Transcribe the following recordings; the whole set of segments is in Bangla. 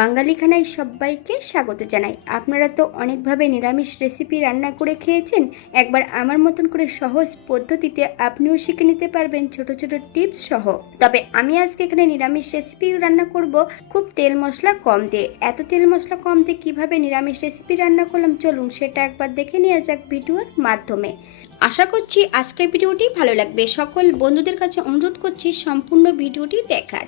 বাঙালি খানায় সবাইকে স্বাগত জানাই। আপনারা তো অনেকভাবে নিরামিষ রেসিপি রান্না করে খেয়েছেন। একবার আমার মতন করে সহজ পদ্ধতিতে আপনিও শিখে নিতে পারবেন ছোট ছোট টিপস সহ। তবে আমি আজকে এখানে নিরামিষ রেসিপি রান্না করব খুব তেল মশলা কম দিয়ে। এত তেল মশলা কম দিয়ে কীভাবে নিরামিষ রেসিপি রান্না করলাম চলুন সেটা একবার দেখে নেওয়া যাক ভিডিওর মাধ্যমে। আশা করছি আজকের ভিডিওটি ভালো লাগবে। সকল বন্ধুদের কাছে অনুরোধ করছি সম্পূর্ণ ভিডিওটি দেখার।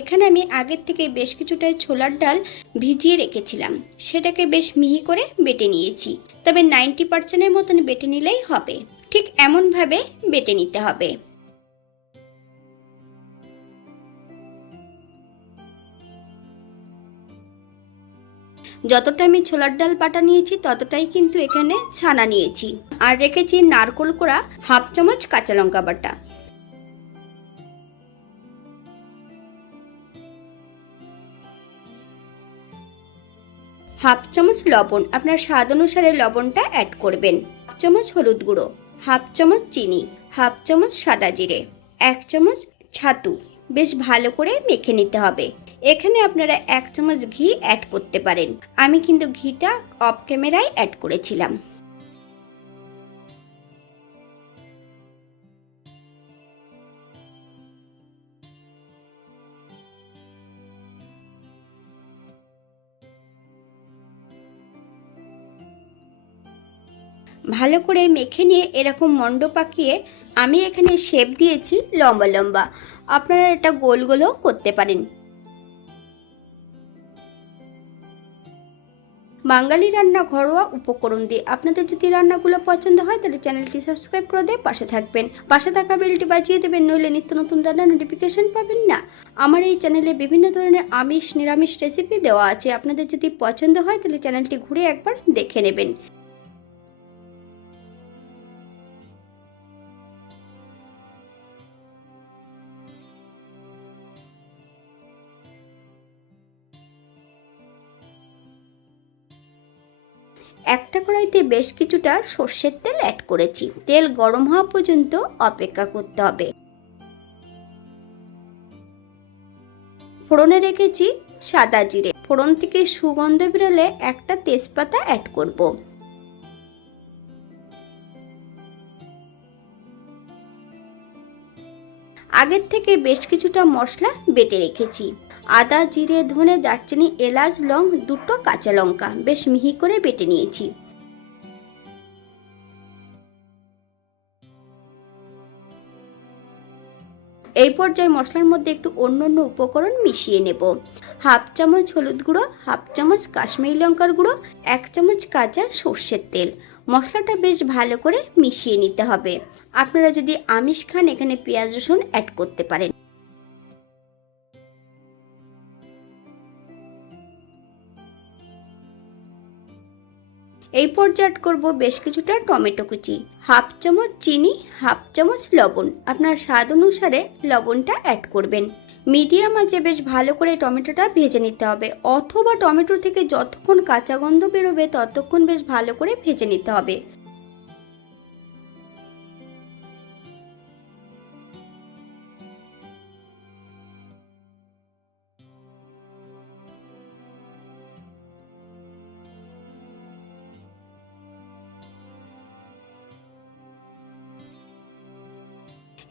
এখানে আমি আগের থেকে বেশ কিছুটা ছোলার ডাল ভিজিয়ে রেখেছিলাম। সেটাকে বেশ মিহি করে বেটে নিয়েছি। তবে নাইনটি পার্সেন্টের মতন বেটে নিলেই হবে। ঠিক এমনভাবে বেটে নিতে হবে। যতটা আমি ছোলার ডাল পাটা নিয়েছি, ততটাই কিন্তু এখানে ছানা নিয়েছি। আর রেখেছি নারকোল কোড়া, হাফ চামচ কাঁচা লঙ্কা বাটা। হাফ চামচ লবণ আপনার স্বাদ অনুসারে লবণটা অ্যাড করবেন। হাফ চামচ হলুদ গুঁড়ো, হাফ চামচ চিনি, হাফ চামচ সাদা জিরে, এক চামচ ছাতু। বেশ ভালো করে মেখে নিতে হবে। এখানে আপনারা এক চামচ ঘি অ্যাড করতে পারেন। আমি কিন্তু ঘিটা অফ ক্যামেরায় অ্যাড করেছিলাম। ভালো করে মেখে নিয়ে এরকম মণ্ড পাকিয়ে আমি এখানে শেপ দিয়েছি লম্বা লম্বা। আপনারা এটা গোল গোলও করতে পারেন। বাঙালি রান্না ঘরোয়া উপকরণ দিয়ে আপনাদের যদি রান্নাগুলো পছন্দ হয়, তাহলে চ্যানেলটি সাবস্ক্রাইব করে দিয়ে পাশে থাকবেন। পাশে থাকা বেলটি বাজিয়ে দেবেন, নইলে নিত্য নতুন রান্নার নোটিফিকেশন পাবেন না। আমার এই চ্যানেলে বিভিন্ন ধরনের আমিষ, নিরামিষ রেসিপি দেওয়া আছে। আপনাদের যদি পছন্দ হয়, তাহলে চ্যানেলটি ঘুরে একবার দেখে নেবেন। একটা কড়াইতে বেশ কিছুটা সর্ষের তেল অ্যাড করেছি। তেল গরম হওয়া পর্যন্ত অপেক্ষা করতে হবে। ফোড়নে রেখেছি সাদা জিরে। ফোড়ন থেকে সুগন্ধ বেরোলে একটা তেজপাতা অ্যাড করব। আগের থেকে বেশ কিছুটা মশলা বেটে রেখেছি। আদা, জিরে, ধনে, দারচিনি, এলাচ, লং, দুটো কাঁচা লঙ্কা। বেশ মিহি করে বেটে নিয়েছি। এই পর্যায়ে মশলার মধ্যে একটু অন্য অন্য উপকরণ মিশিয়ে নেব। হাফ চামচ হলুদ গুঁড়ো, হাফ চামচ কাশ্মীরি লঙ্কার গুঁড়ো, এক চামচ কাঁচা সর্ষের তেল। মশলাটা বেশ ভালো করে মিশিয়ে নিতে হবে। আপনারা যদি আমিষ খান, এখানে পেঁয়াজ রসুন অ্যাড করতে পারেন। এই পর্যায়ে করব বেশ কিছুটা টমেটো কুচি। হাফ চামচ চিনি, হাফ চামচ লবণ। আপনার স্বাদ অনুসারে লবণটা অ্যাড করবেন। মিডিয়াম আঁচে বেশ ভালো করে টমেটোটা ভেজে নিতে হবে। অথবা টমেটো থেকে যতক্ষণ কাঁচা গন্ধ বেরোবে ততক্ষণ বেশ ভালো করে ভেজে নিতে হবে।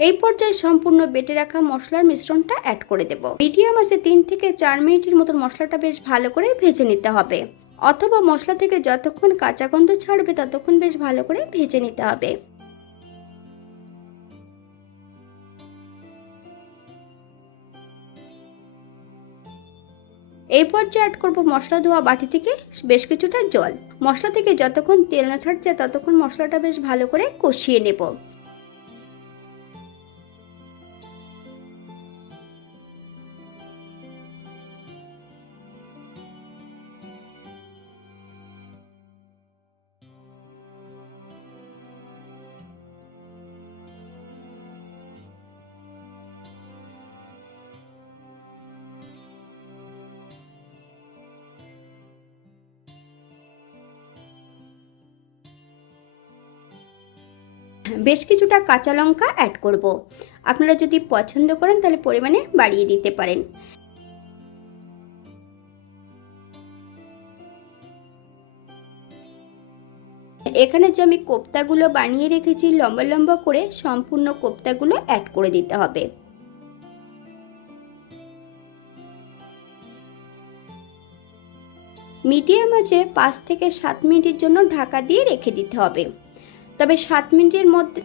এই পর্যায়ে সম্পূর্ণ বেটে রাখা মশলার মিশ্রণটা অ্যাড করে দেব। মিডিয়াম আছে তিন থেকে চার মিনিটের মতন মশলাটা বেশ ভালো করে ভেজে নিতে হবে। অথবা মশলা থেকে যতক্ষণ কাঁচা গন্ধ ছাড়বে ততক্ষণ বেশ ভালো করে ভেজে নিতে হবে। এই পর্যায়ে অ্যাড করব মশলা ধোয়া বাটি থেকে বেশ কিছুটা জল। মশলা থেকে যতক্ষণ তেল না ছাড়ছে ততক্ষণ মশলাটা বেশ ভালো করে কষিয়ে নেব। বেশ কিছুটা কাঁচা লঙ্কা অ্যাড করব। আপনারা যদি পছন্দ করেন তাহলে পরিমাণে বাড়িয়ে দিতে পারেন। এখানে যে আমি কোপ্তাগুলো বানিয়ে রেখেছি, লম্বা লম্বা করে সম্পূর্ণ কোপ্তাগুলো অ্যাড করে দিতে হবে। মিডিয়াম আছে পাঁচ থেকে সাত মিনিটের জন্য ঢাকা দিয়ে রেখে দিতে হবে। তবে সাত মিনিটের মধ্যে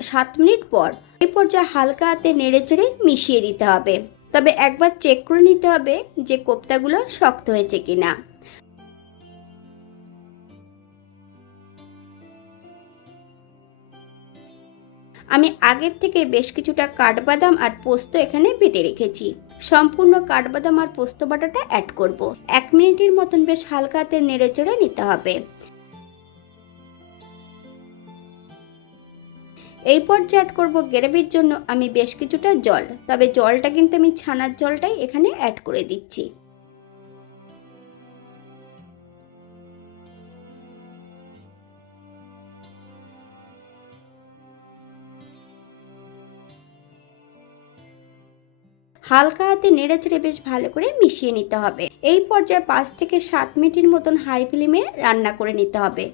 সাত মিনিট পর এই পর্যায়ে হালকা হাতে নেড়ে চেড়ে মিশিয়ে দিতে হবে। তবে একবার চেক করে নিতে হবে যে কোপ্তাগুলো শক্ত হয়েছে কিনা। আমি আগের থেকে বেশ কিছুটা কাঠবাদাম আর পোস্ত এখানে বেটে রেখেছি। সম্পূর্ণ কাঠবাদাম আর পোস্ত বাটাটা অ্যাড করব। এক মিনিটের মতন বেশ হালকা হাতে নেড়ে চেড়ে নিতে হবে। এই পর্যায়ে অ্যাড করব গ্রেভির জন্য আমি বেশ কিছুটা জল। তবে জলটা কিন্তু আমি ছানার জলটাই এখানে অ্যাড করে দিচ্ছি। হালকা হাতে নেড়ে চেড়ে বেশ ভালো করে মিশিয়ে নিতে হবে। এই পর্যায়ে পাঁচ থেকে সাত মিনিটের মতন হাই ফ্লেমে রান্না করে নিতে হবে।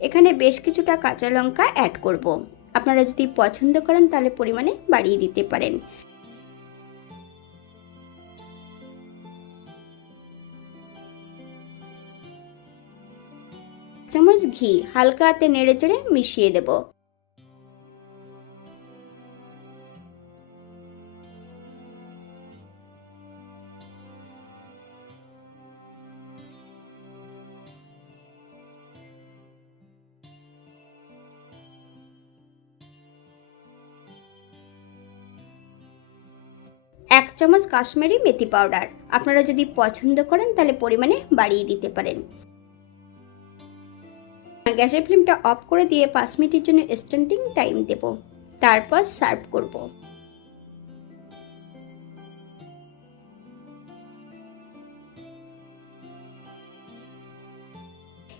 এখানে বেশ কিছুটা কাঁচা লঙ্কা অ্যাড করব। আপনারা যদি পছন্দ করেন তাহলে পরিমাণে বাড়িয়ে দিতে পারেন। চামচ ঘি হালকা হাতে নেড়ে চেড়ে মিশিয়ে দেব। এক চামচ কাশ্মীরি মেথি পাউডার। আপনারা যদি পছন্দ করেন তাহলে পরিমাণে বাড়িয়ে দিতে পারেন। গ্যাসের ফ্লেমটা অফ করে দিয়ে পাঁচ মিনিটের জন্য স্ট্যান্ডিং টাইম দেব। তারপর সার্ভ করব।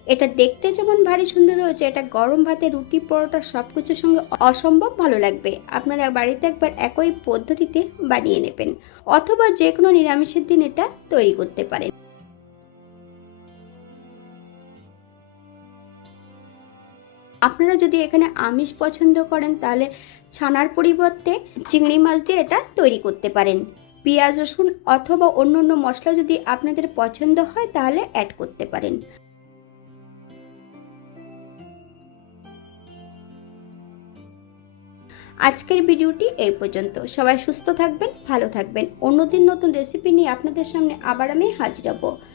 এটা দেখতে যেমন ভারী সুন্দর হয়েছে, এটা গরম ভাতে রুটি, পরোটা সব কিছুর সঙ্গে অসম্ভব ভালো লাগবে। আপনারা বাড়িতে একবার একই পদ্ধতিতে বানিয়ে নেবেন, অথবা যে কোনো নিরামিষের দিন এটা তৈরি করতে পারেন। আপনারা যদি এখানে আমিষ পছন্দ করেন, তাহলে ছানার পরিবর্তে চিংড়ি মাছ দিয়ে এটা তৈরি করতে পারেন। পেঁয়াজ, রসুন অথবা অন্য অন্য মশলা যদি আপনাদের পছন্দ হয়, তাহলে অ্যাড করতে পারেন। আজকের ভিডিওটি এই পর্যন্ত। সবাই সুস্থ থাকবেন, ভালো থাকবেন। অন্যদিন নতুন রেসিপি নিয়ে আপনাদের সামনে আবার আমি হাজির হব।